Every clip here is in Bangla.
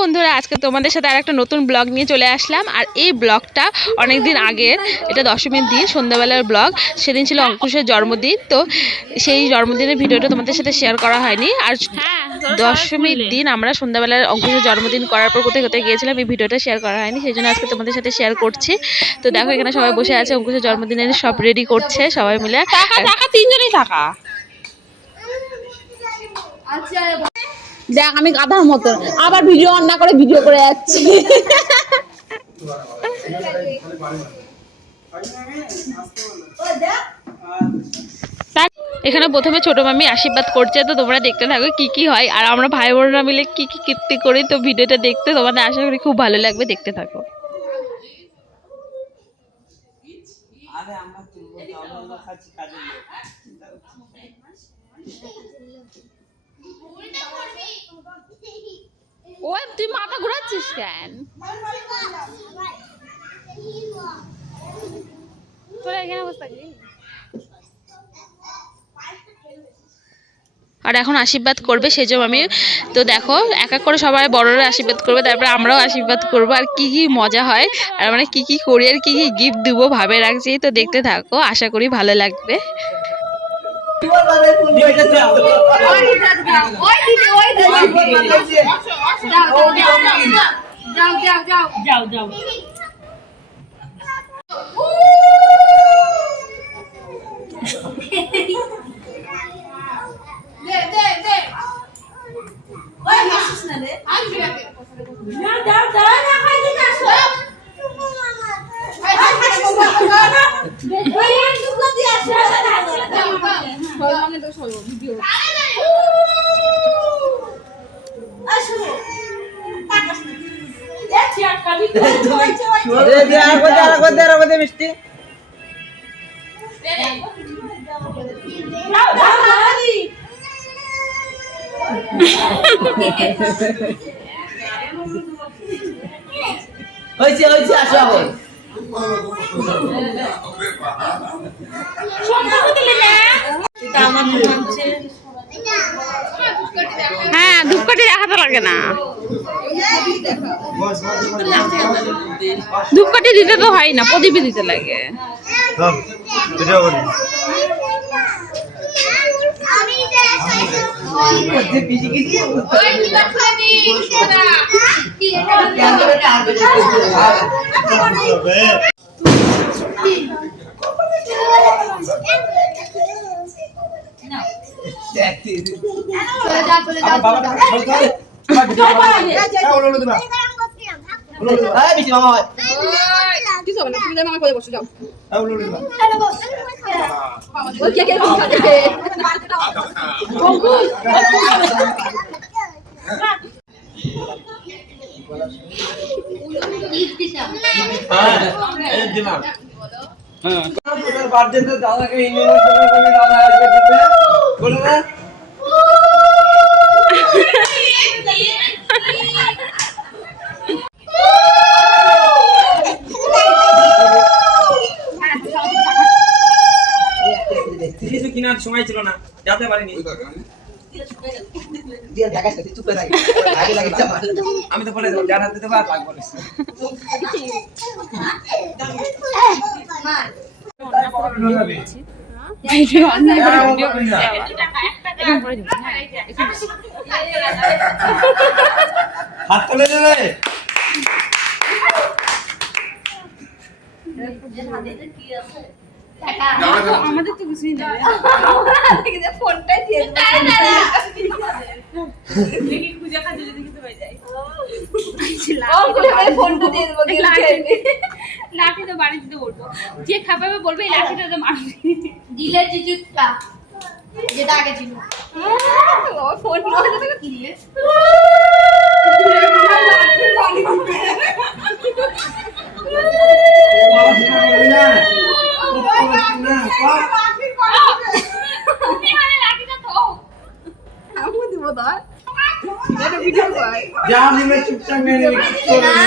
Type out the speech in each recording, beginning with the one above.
বন্ধুরা আজকে তোমাদের সাথে আর একটা নতুন ব্লগ নিয়ে চলে আসলাম। আর এই ব্লগটা অনেক দিন আগের এটা দশমীর দিন সন্ধ্যাবেলার ব্লগ। সেদিন ছিল অঙ্কুশের জন্মদিন তো সেই জন্মদিনের ভিডিওটা তোমাদের সাথে শেয়ার করা হয়নি। আর দশমীর দিন আমরা সন্ধ্যাবেলার অঙ্কুশের জন্মদিন করার পর কোথায় কোথায় গিয়েছিলাম এই ভিডিওটা শেয়ার করা হয়নি। সেই জন্য আজকে তোমাদের সাথে শেয়ার করছি। তো দেখো এখানে সবাই বসে আছে অঙ্কুশের জন্মদিনের সব রেডি করছে সবাই মিলে। টাকা টাকা তিনজনই টাকা দেখ আমি গাধার মতন। আবার ভিডিও অন না করে ভিডিও করে যাচ্ছি। এখানে প্রথমে ছোট মামি আশীর্বাদ করছে তো তোমরা দেখতে থাকো কি কি হয়। আর আমরা ভাই বোনরা মিলে কি কি কীর্তি করি তো ভিডিওটা দেখতে তোমাদের আশা করি খুব ভালো লাগবে দেখতে থাকো। তুই মাথা ঘুরাচ্ছিস কেন? আর এখন আশীর্বাদ করবে সেজন্য আমি, তো দেখো, এক এক করে সবাই বড়রা আশীর্বাদ করবে, তারপরে আমরাও আশীর্বাদ করব, আর কি কি মজা হয়, আর মানে কি কি করি, আর কি কি গিফট দেবো ভাবে রাখছি, তো দেখতে থাকো, আশা করি ভালো লাগবে। যাও যাও যাও যাও যাও Wait, wait. মিষ্টি। হয়েছে হয়েছে আসো হ্যাঁ ধূপকাঠি দেখাতে লাগে না। ধূপকাঠি দিতে তো হয় না প্রদীপই দিতে লাগে। হয় কিছু হবে না দাদাকে ইউনিভার্সিটি বলে দাদা আসবে দিতে বলে না যেতে আমি তো বলে দেবো যার হাতে তুলে আমাদের তো কিছুই না লাঠি। তো বাড়ি দিতে বলব। যে খাবে বলবে এই লাঠিটা তো মারবে। দিলে চিচুটা যেটা আগে ছিল। ফোন দিলে পড়াশোনা করবি না পড়াশোনা লাঠিটা তো আমি দিব ধর এটা ভিডিও কর যা দিবে চুপচাপ নিয়ে নিবি কিচ্ছু করবি না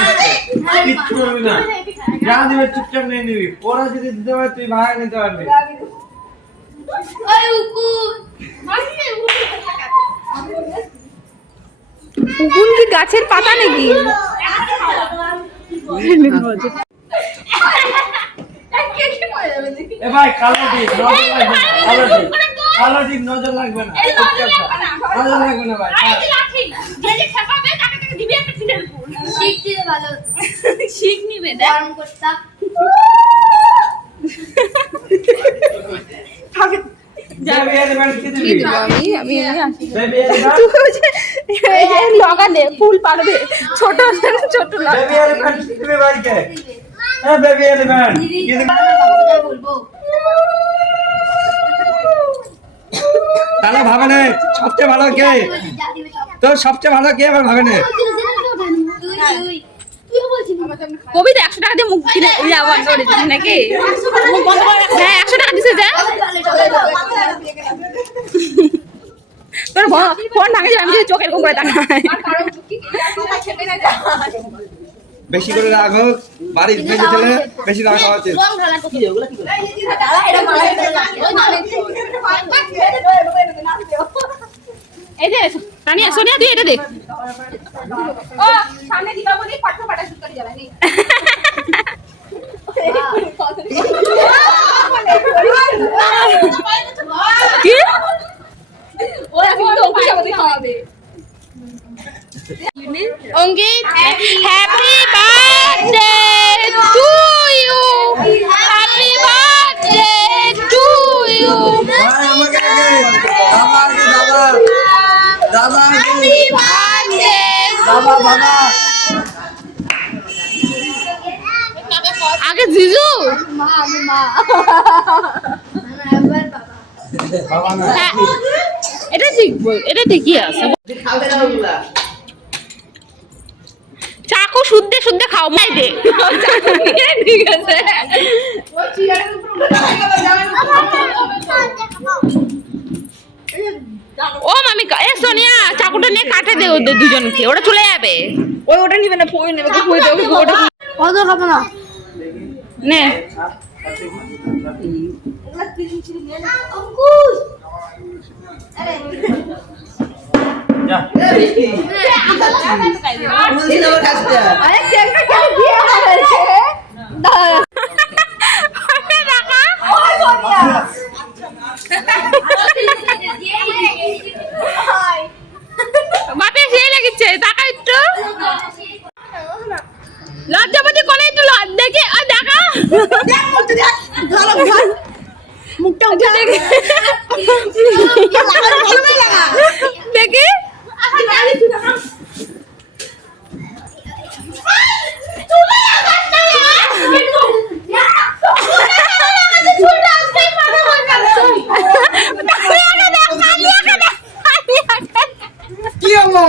কিচ্ছু করবি না যা দিবে চুপচাপ নিয়ে নিবি ওরা যদি দিতে পারে তুই ভাড়া নিতে পারবি উকুন কি গাছের পাতা নাকি এ ভাই কালো টিপ নজর লাগবে না কালো টিপ নজর লাগবে না লাগবে না ভাই লগালে ফুল পারবে ছোট ছোট লাগা তাহলে ভাবে নে সবচেয়ে ভালো কে। তোর সবচেয়ে ভালো কে এবার ভাবে নে? তুই তুই তুইও বলছিস কবিতা একশো টাকা দিয়ে মুখ কিনে আবার করে নাকি? হ্যাঁ একশো টাকা দিছে যা। তোর ফোন ভাঙে যাবে আমি চোখ এরকম করে বেশি করে রাগ হোক। বাড়ির বেশি ছেলে বেশি উচিত ঢালার কথা এই যে রানিয়া সোনিয়া তুই এটা দেখ ও সামনে দীপাবলি পাঠা পাঠা শুট করে যাবে কি ও এখন তো অঙ্কুশ আমাদের খাওয়াবে অঙ্কিত হ্যাপি বার্থডে জিজু? মা আমি মা একবার বাবা বাবা না এটা ঠিক বল এটা ঠিকই আছে। চাকু শুদ্ধে শুদ্ধে খাও মাই দে। ঠিক আছে ও মামি এ সোনিয়া চাকুটা নিয়ে কাটে দে ওদের দুজনকে ওরা চলে যাবে। ওই ওটা নিবে না নেবে ওটা খাব না। নে অঙ্কুশ যা আরে কেকটা কেন দিয়ে হয়েছে বাপে সেই লাগিচ্ছে টাকা একটু লজ্জাপতি কোনে একটু লজ দেখে আর দেখা মুখটা উঠে দেখে দেখি কি হলো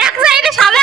এক সাইডে সাদা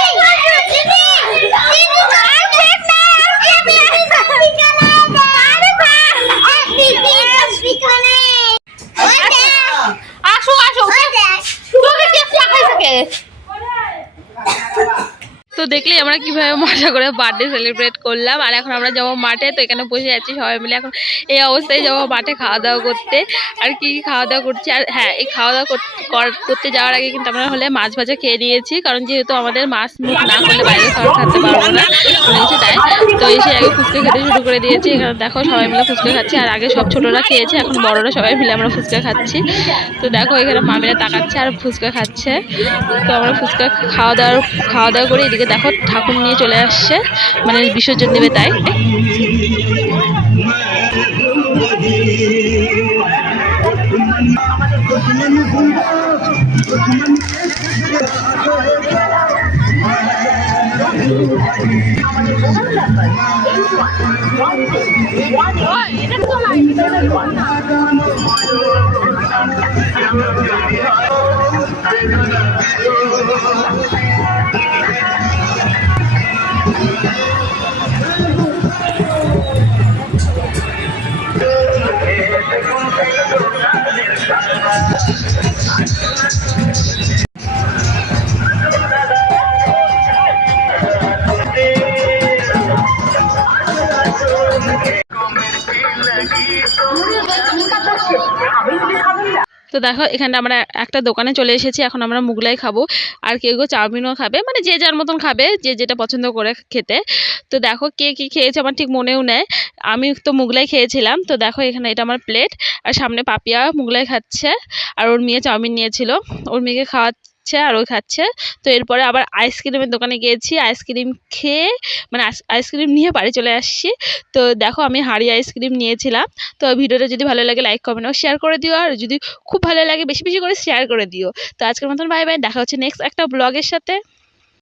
তো দেখলি আমরা কীভাবে মজা করে বার্থডে সেলিব্রেট করলাম, আর এখন আমরা যাব মাঠে, তো এখানে বসে আছি সবাই মিলে। এখন এই অবস্থায় যাব মাঠে খাওয়া দাওয়া করতে, আর কি খাওয়া দাওয়া করছি, আর হ্যাঁ এই খাওয়া দাওয়া কর- কর- করতে যাওয়ার আগে কিন্তু আমরা হলে মাছ ভাজা খেয়ে নিয়েছি, কারণ যেহেতু আমাদের মাছ না করলে বাইরে খাবার খেতে তো এসে আগে ফুচকা খেতে শুরু করে দিয়েছি, এখানে দেখো সবাই মিলে ফুচকা খাচ্ছি, আর আগে সব ছোটরা খেয়েছে, এখন বড়রা সবাই মিলে আমরা ফুচকা খাচ্ছি। তো দেখো এখানে মামিরা তাকাচ্ছে আর ফুচকা খাচ্ছে। তো আমরা ফুচকা খাওয়া দাওয়ার, খাওয়া দাওয়া করে এদিকে দেখো ঠাকুর নিয়ে চলে আসছে মানে বিসর্জন দেবে তাই। আমাদের 他们就穿短的，短的，短的，短的，这都买一件的短呢。তো দেখো, এখানে আমরা একটা দোকানে চলে এসেছি, এখন আমরা মুগলাই খাব। আর কেউ কেউ চাউমিনও খাবে মানে যে যার মতন খাবে, যে যেটা পছন্দ করে খেতে। তো দেখো, কে কী খেয়েছে আমার ঠিক মনেও নেয় আমি তো মুগলাই খেয়েছিলাম, তো দেখো, এখানে এটা আমার প্লেট। আর সামনে পাপিয়া মুগলাই খাচ্ছে, আর ওর মেয়ে চাউমিন নিয়েছিল। ওর মেয়েকে খাওয়াচ্ছে আর খাচ্ছে। তো এরপরে আবার আইসক্রিমের দোকানে গিয়েছি আইসক্রিম খেয়ে মানে আইস- আইসক্রিম নিয়ে বাড়ি চলে আসছি। তো দেখো আমি হাড়ি আইসক্রিম নিয়েছিলাম। তো ভিডিওটা যদি ভালো লাগে লাইক কমেন্ট ও শেয়ার করে দিও। আর যদি খুব ভালো লাগে, বেশি বেশি করে শেয়ার করে দিও। তো আজকের মতন বাই বাই দেখা হচ্ছে নেক্সট একটা ব্লগের সাথে।